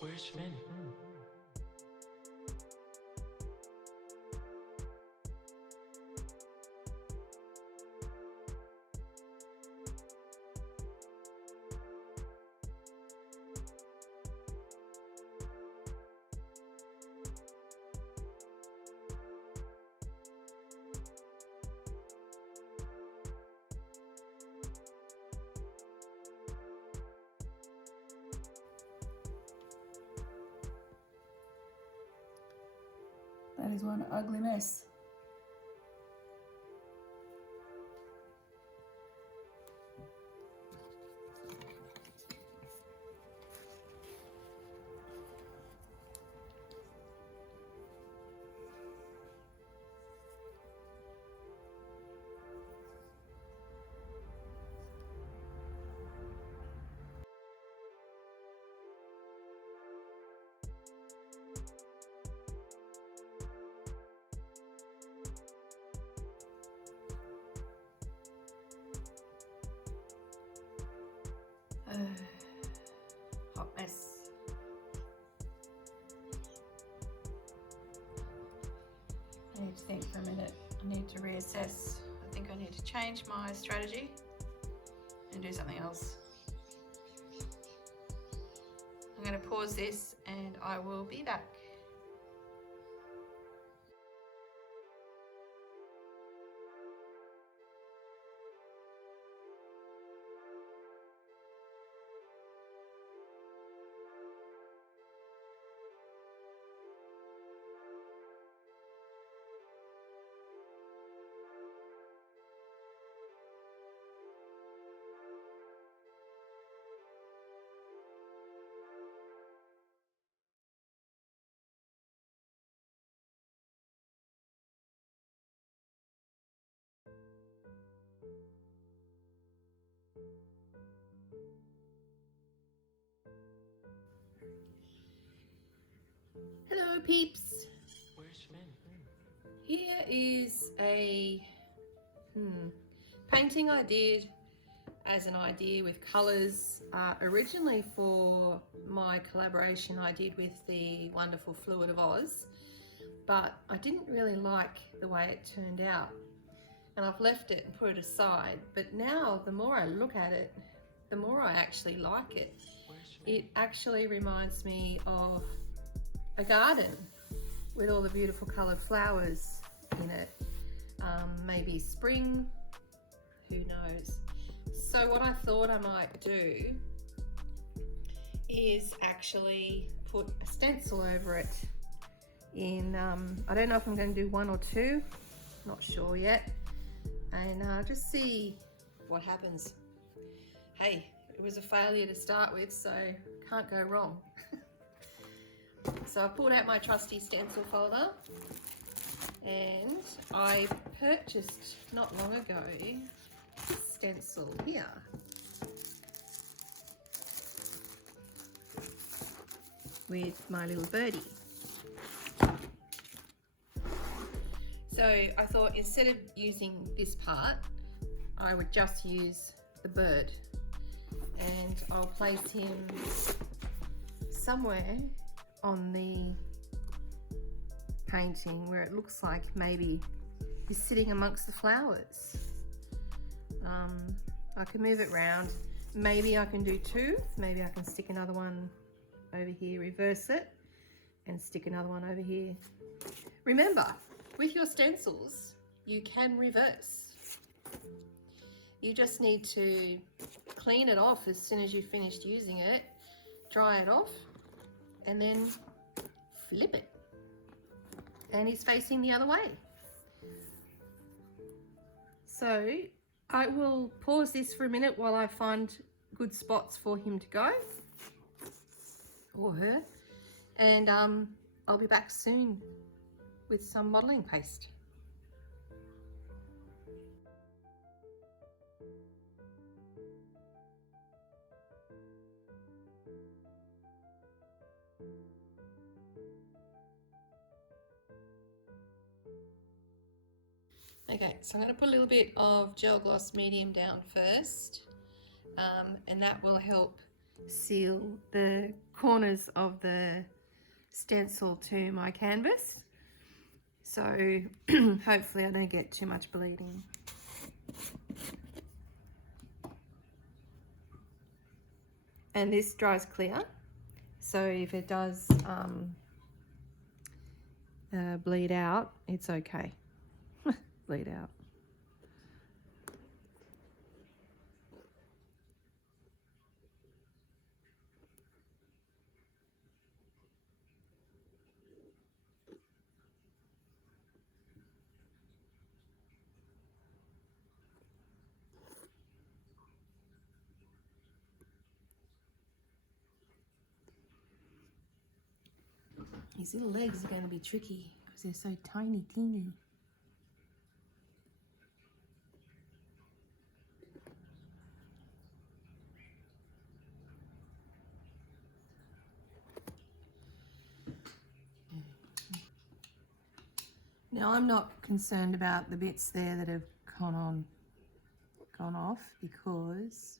Where's Finn? That is one ugly mess. Hot mess. I need to think for a minute. I need to reassess. I think I need to change my strategy and do something else. I'm going to pause this and I will be back. Hello peeps. Where's Finn? Here is a painting I did as an idea with colours originally for my collaboration I did with the wonderful Fluid of Oz, but I didn't really like the way it turned out and I've left it and put it aside. But now the more I look at it, the more I actually like it. It actually reminds me of a garden with all the beautiful coloured flowers in it. Maybe spring, who knows. So what I thought I might do is actually put a stencil over it in, I don't know if I'm going to do one or two, not sure yet, and just see what happens. Hey, it was a failure to start with, so can't go wrong. So I pulled out my trusty stencil folder and I purchased not long ago this stencil here. With my little birdie. So I thought instead of using this part, I would just use the bird, and I'll place him somewhere on the painting where it looks like maybe he's sitting amongst the flowers. I can move it round. Maybe I can do two. Maybe I can stick another one over here, reverse it, and stick another one over here. Remember, with your stencils, you can reverse. You just need to clean it off as soon as you've finished using it, dry it off, and then flip it. And he's facing the other way. So I will pause this for a minute while I find good spots for him to go, or her, and I'll be back soon with some modelling paste. Okay, so I'm going to put a little bit of gel gloss medium down first, and that will help seal the corners of the stencil to my canvas, so hopefully I don't get too much bleeding. And this dries clear, so if it does bleed out, it's okay. Bleed out. These little legs are going to be tricky because they're so tiny, teeny. Now I'm not concerned about the bits there that have gone off, because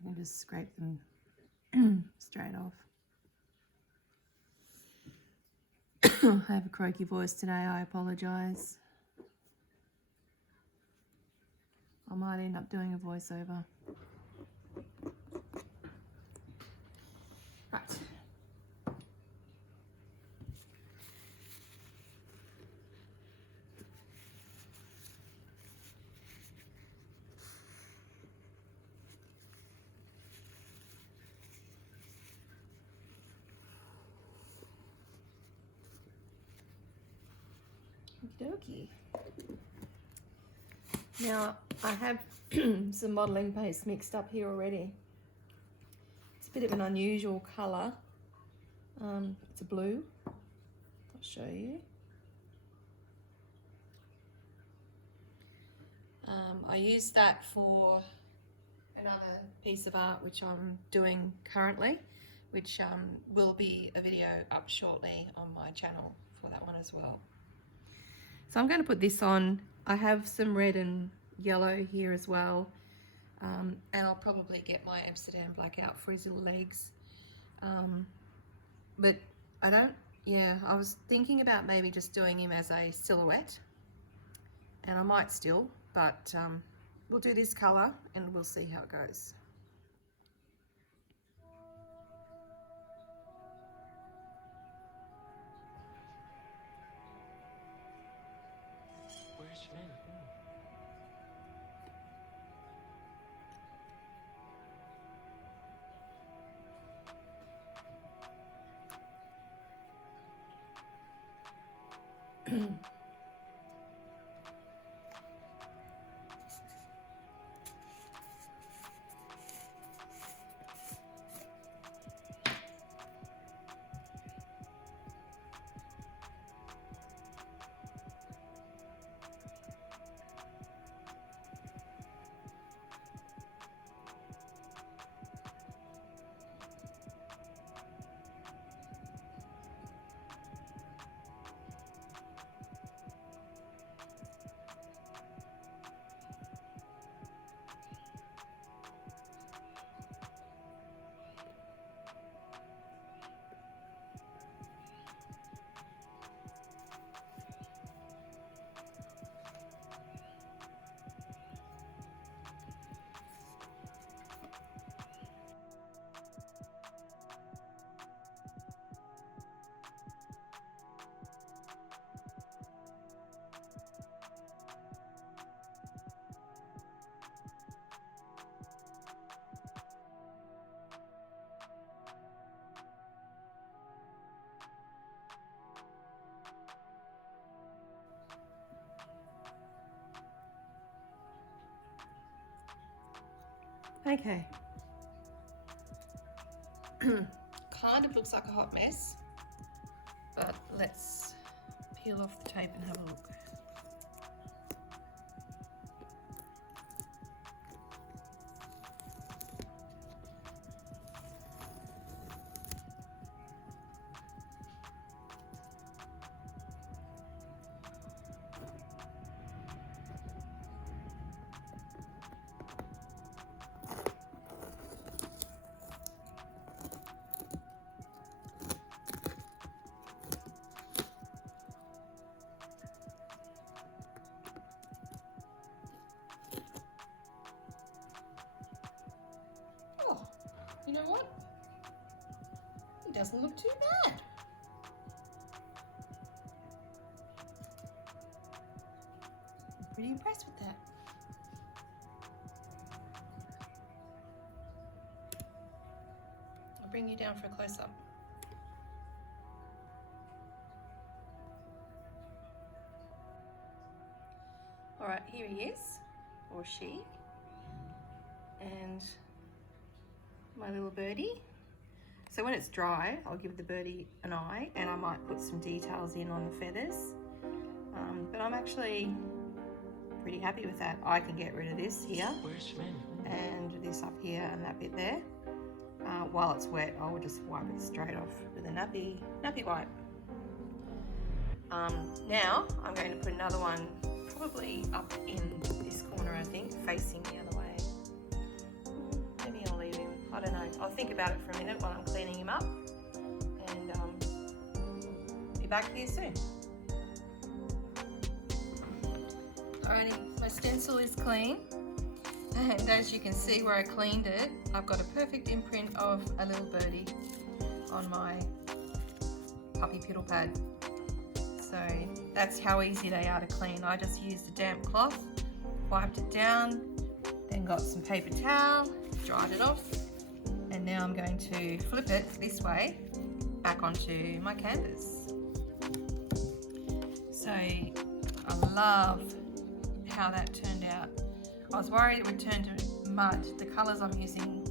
I can just scrape them straight off. I have a croaky voice today, I apologise. I might end up doing a voiceover. Right. Okie dokie. Now I have some modelling paste mixed up here already. It's a bit of an unusual colour. It's a blue. I'll show you. I used that for another piece of art which I'm doing currently, which will be a video up shortly on my channel for that one as well. So I'm going to put this on. I have some red and yellow here as well, and I'll probably get my Amsterdam black out for his little legs. But I don't, yeah, I was thinking about maybe just doing him as a silhouette, and I might still, but we'll do this colour and we'll see how it goes. Where's Finn? Okay. Kind of looks like a hot mess, but let's peel off the tape and have a look. doesn't look too bad. I'm pretty impressed with that. I'll bring you down for a close-up. All right, here he is, or she, and my little birdie. So when it's dry, I'll give the birdie an eye, and I might put some details in on the feathers. But I'm actually pretty happy with that. I can get rid of this here, and this up here, and that bit there. While it's wet, I will just wipe it straight off with a nappy wipe. Now I'm going to put another one probably up in this corner, I think, facing the other way. Maybe I'll leave him, I don't know. I'll think about it for a minute while I'm cleaning him up, and be back here soon. Alrighty, my stencil is clean, and as you can see where I cleaned it, I've got a perfect imprint of a little birdie on my puppy piddle pad. So that's how easy they are to clean. I just used a damp cloth, wiped it down, then got some paper towel, dried it off, and now I'm going to flip it this way back onto my canvas. So I love how that turned out. I was worried it would turn to mud. The colours I'm using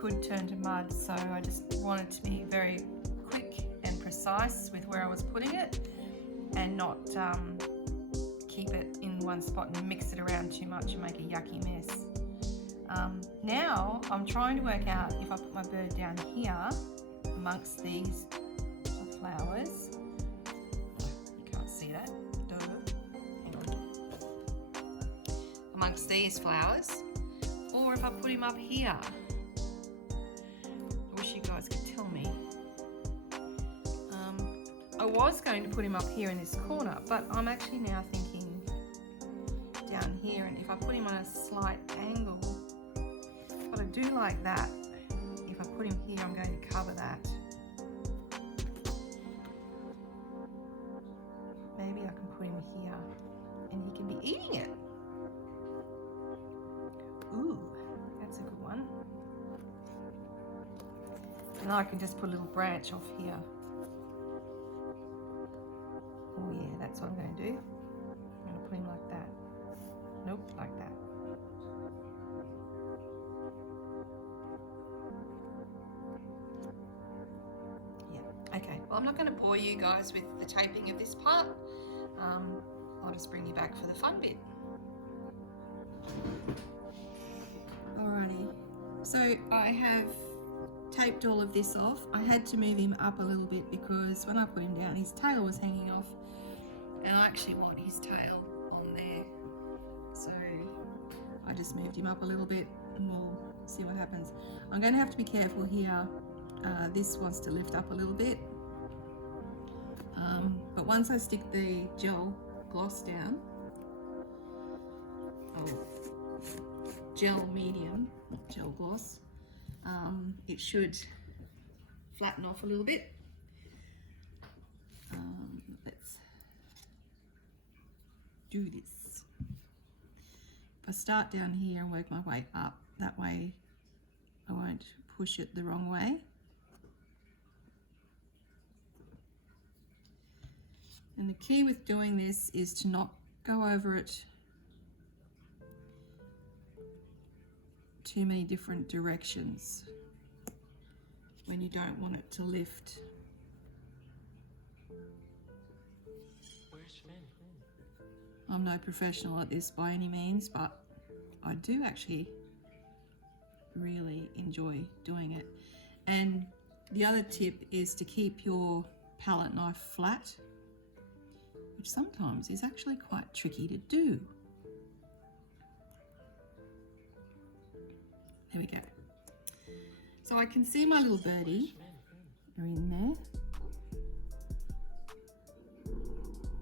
could turn to mud, so I just wanted to be very quick and precise with where I was putting it, and not keep it in one spot and mix it around too much and make a yucky mess. Now I'm trying to work out if I put my bird down here amongst these flowers. You can't see that. Hang on. Amongst these flowers, or if I put him up here. I wish you guys could tell me. I was going to put him up here in this corner, but I'm actually now thinking down here, and if I put him on a slight angle, but I do like that. If I put him here, I'm going to cover that. Maybe I can put him here, and he can be eating it. Ooh, that's a good one. And I can just put a little branch off here. Oh yeah, that's what I'm going to do. I'm going to put him like that. Nope, like that. Yeah, okay. Well, I'm not going to bore you guys with the taping of this part. I'll just bring you back for the fun bit. Alrighty, so I have taped all of this off. I had to move him up a little bit because when I put him down, his tail was hanging off, and I actually want his tail on there. So I just moved him up a little bit, and we'll see what happens. I'm going to have to be careful here. This wants to lift up a little bit. But once I stick the gel gloss down, gel medium, not gel gloss, it should flatten off a little bit. Let's do this. If I start down here and work my way up, that way I won't push it the wrong way. And the key with doing this is to not go over it too many different directions when you don't want it to lift. I'm no professional at this by any means, but I do actually really enjoy doing it. And the other tip is to keep your palette knife flat, which sometimes is actually quite tricky to do. There we go. So I can see my little birdie are in there.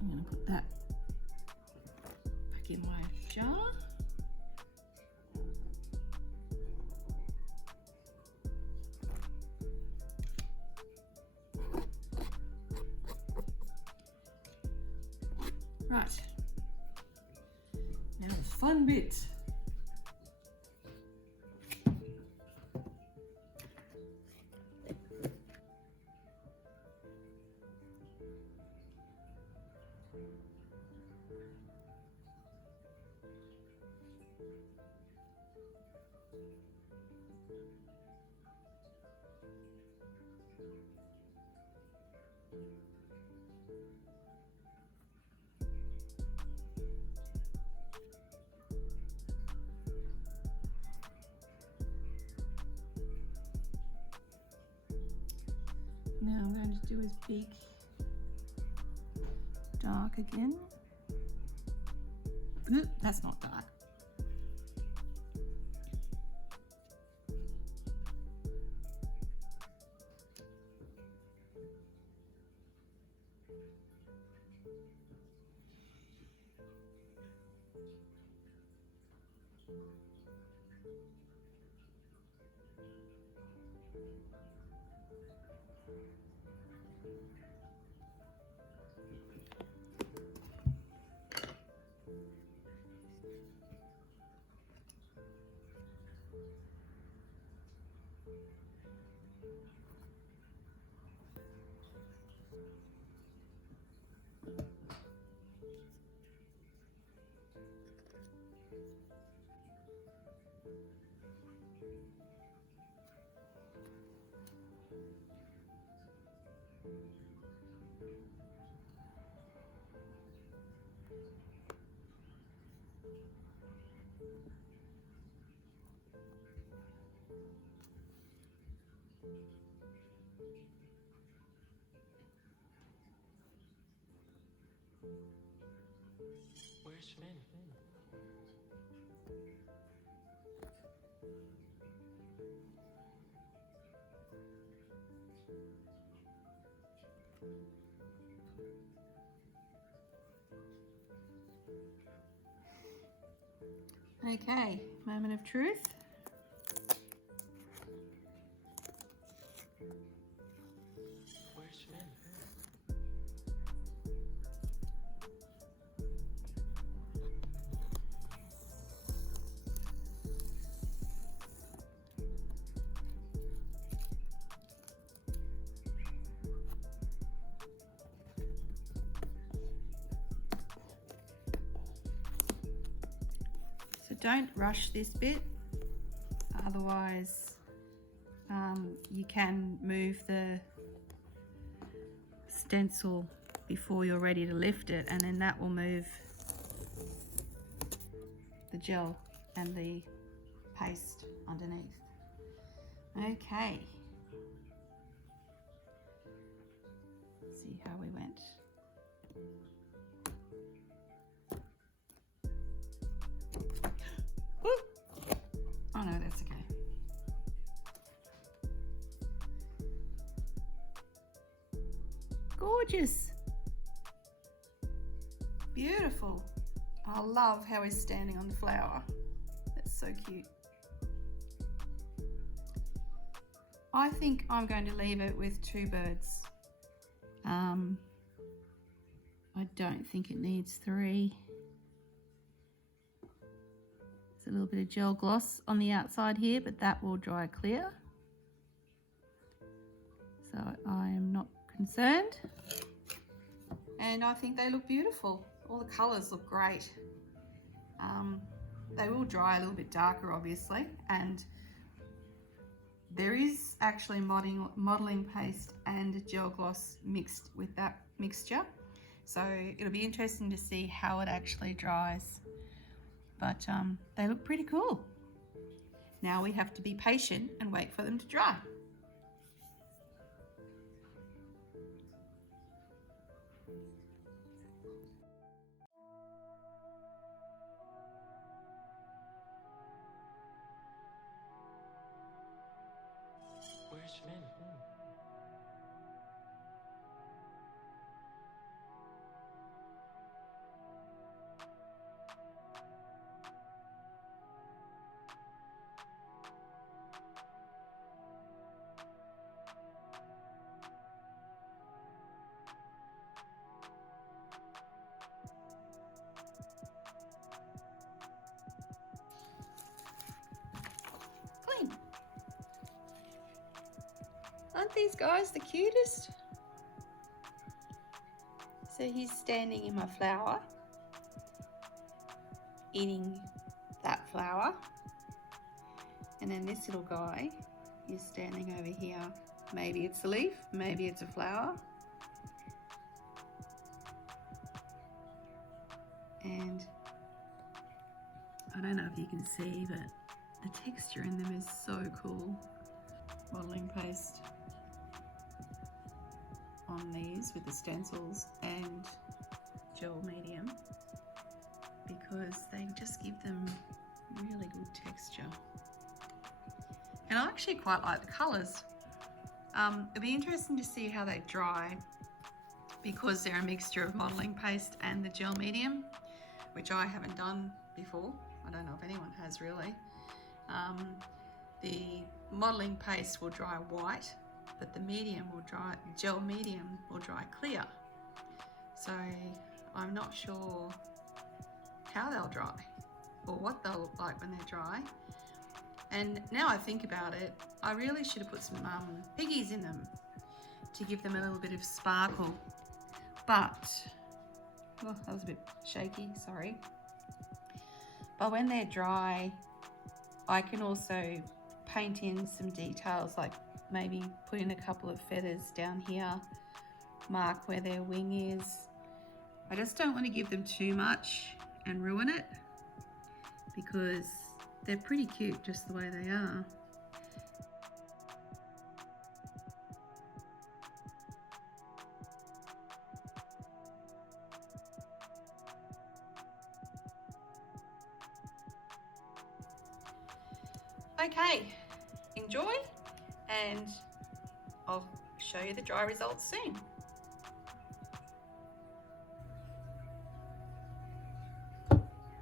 I'm going to put that back in my jar. Right, now the fun bit. Now I'm going to do his big dark again. Oop, that's not dark. Where's Finn? Okay, moment of truth. Where's Finn? So don't rush this bit, otherwise you can move the stencil before you're ready to lift it, and then that will move the gel and the paste underneath. Okay, see how we went. Oh no, that's okay. Gorgeous. Beautiful. I love how he's standing on the flower. That's so cute. I think I'm going to leave it with 2 birds. I don't think it needs 3. There's a little bit of gel gloss on the outside here, but that will dry clear. So I am not concerned. And I think they look beautiful. All the colours look great. They will dry a little bit darker, obviously, and there is actually modelling paste and gel gloss mixed with that mixture. So it'll be interesting to see how it actually dries. But they look pretty cool. Now we have to be patient and wait for them to dry. Where's Finn? Aren't these guys the cutest? So he's standing in my flower, eating that flower. And then this little guy is standing over here. Maybe it's a leaf, maybe it's a flower. And I don't know if you can see, but the texture in them is so cool. Modelling paste on these with the stencils and gel medium, because they just give them really good texture. And I actually quite like the colours. It'll be interesting to see how they dry, because they're a mixture of modelling paste and the gel medium, which I haven't done before. I don't know if anyone has really. The modelling paste will dry white, but the gel medium will dry clear. So I'm not sure how they'll dry or what they'll look like when they're dry. And now I think about it, I really should have put some piggies in them to give them a little bit of sparkle. But, oh, that was a bit shaky, sorry. But when they're dry, I can also paint in some details, like maybe put in a couple of feathers down here, mark where their wing is. I just don't want to give them too much and ruin it, because they're pretty cute just the way they are. Okay, enjoy, and I'll show you the dry results soon.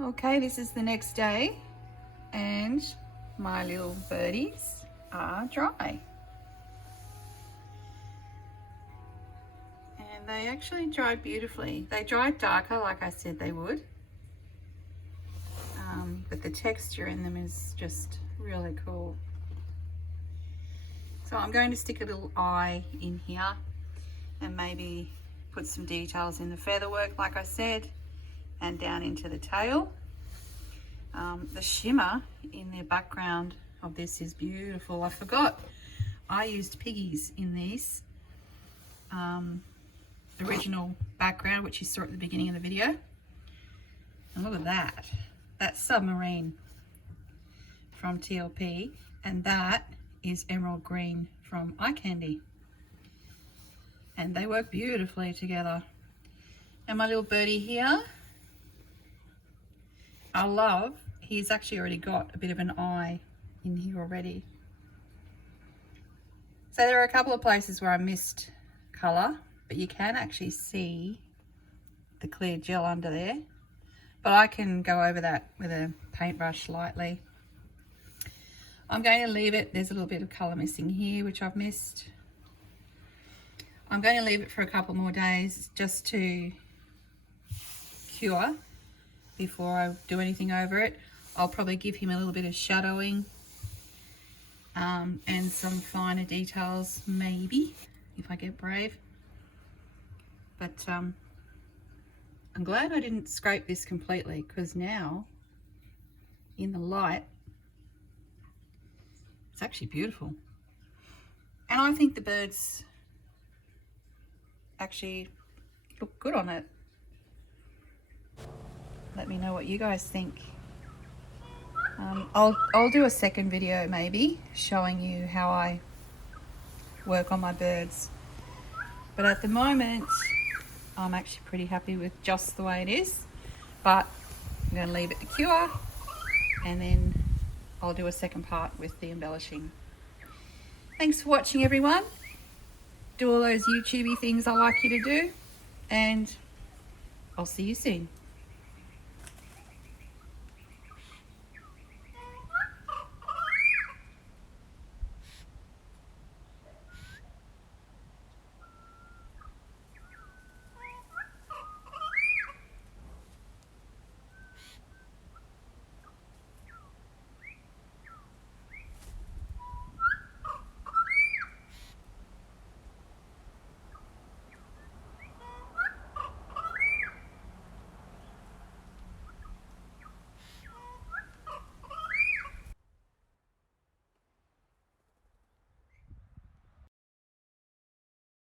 Okay, this is the next day, and my little birdies are dry. And they actually dried beautifully. They dried darker, like I said they would. But the texture in them is just really cool. So I'm going to stick a little eye in here and maybe put some details in the feather work, like I said, and down into the tail. The shimmer in the background of this is beautiful. I forgot I used piggies in these original background, which you saw at the beginning of the video. And look at that. That's submarine from TLP, and that is emerald green from Eye Candy. And they work beautifully together. And my little birdie here, I love, he's actually already got a bit of an eye in here already. So there are a couple of places where I missed colour, but you can actually see the clear gel under there. But I can go over that with a paintbrush lightly. I'm going to leave it, there's a little bit of colour missing here, which I've missed. I'm going to leave it for a couple more days just to cure before I do anything over it. I'll probably give him a little bit of shadowing and some finer details, maybe, if I get brave. But I'm glad I didn't scrape this completely, because now in the light it's actually beautiful. And I think the birds actually look good on it. Let me know what you guys think. I'll do a second video maybe showing you how I work on my birds. But at the moment I'm actually pretty happy with just the way it is. But I'm going to leave it to cure, and then I'll do a second part with the embellishing. Thanks for watching, everyone. Do all those YouTubey things I like you to do, and I'll see you soon.